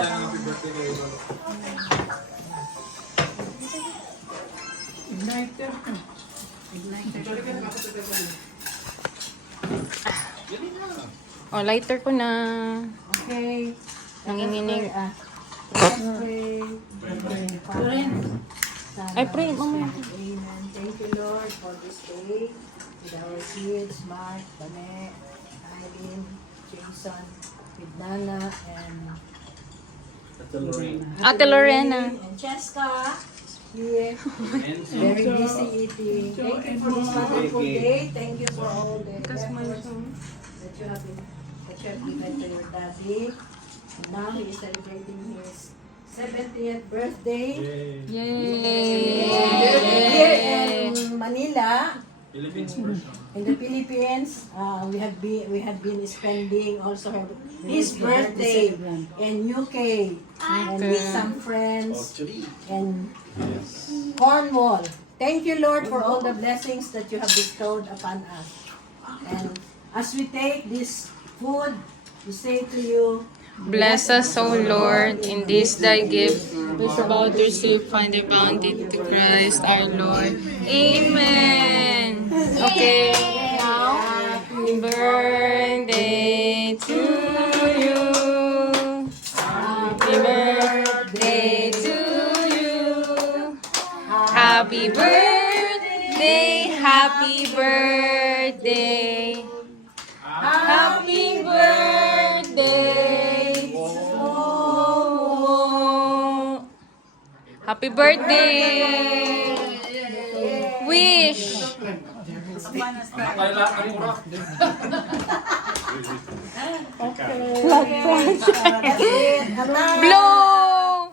Happy birthday kayo. Igniter. Oh, lighter ko na. Okay. Nanginginig. Pray. Ay, pray, mamaya. Amen. Thank you, Lord, for this day. With our kids, Mark, Bane, Eileen, Jason, with Nana, and Ate Lorena. And Cheska. Here. Very busy eating. Thank you for this wonderful day. Thank you for all the efforts that you have given to your daddy. And now he is celebrating his 70th birthday. Yay! Here in Manila, Philippines version. in the Philippines, we have been spending also his birthday in UK and with some friends in Cornwall. Thank you, Lord, for all the blessings that you have bestowed upon us. And as we take this food, we say to you, Bless us, O Lord, in this thy gift, which about to receive find the bounty to Christ our Lord. Amen. Okay, now, happy birthday to you. Happy birthday to you. Happy birthday, happy birthday. Happy birthday. Happy birthday! Wish! Blow!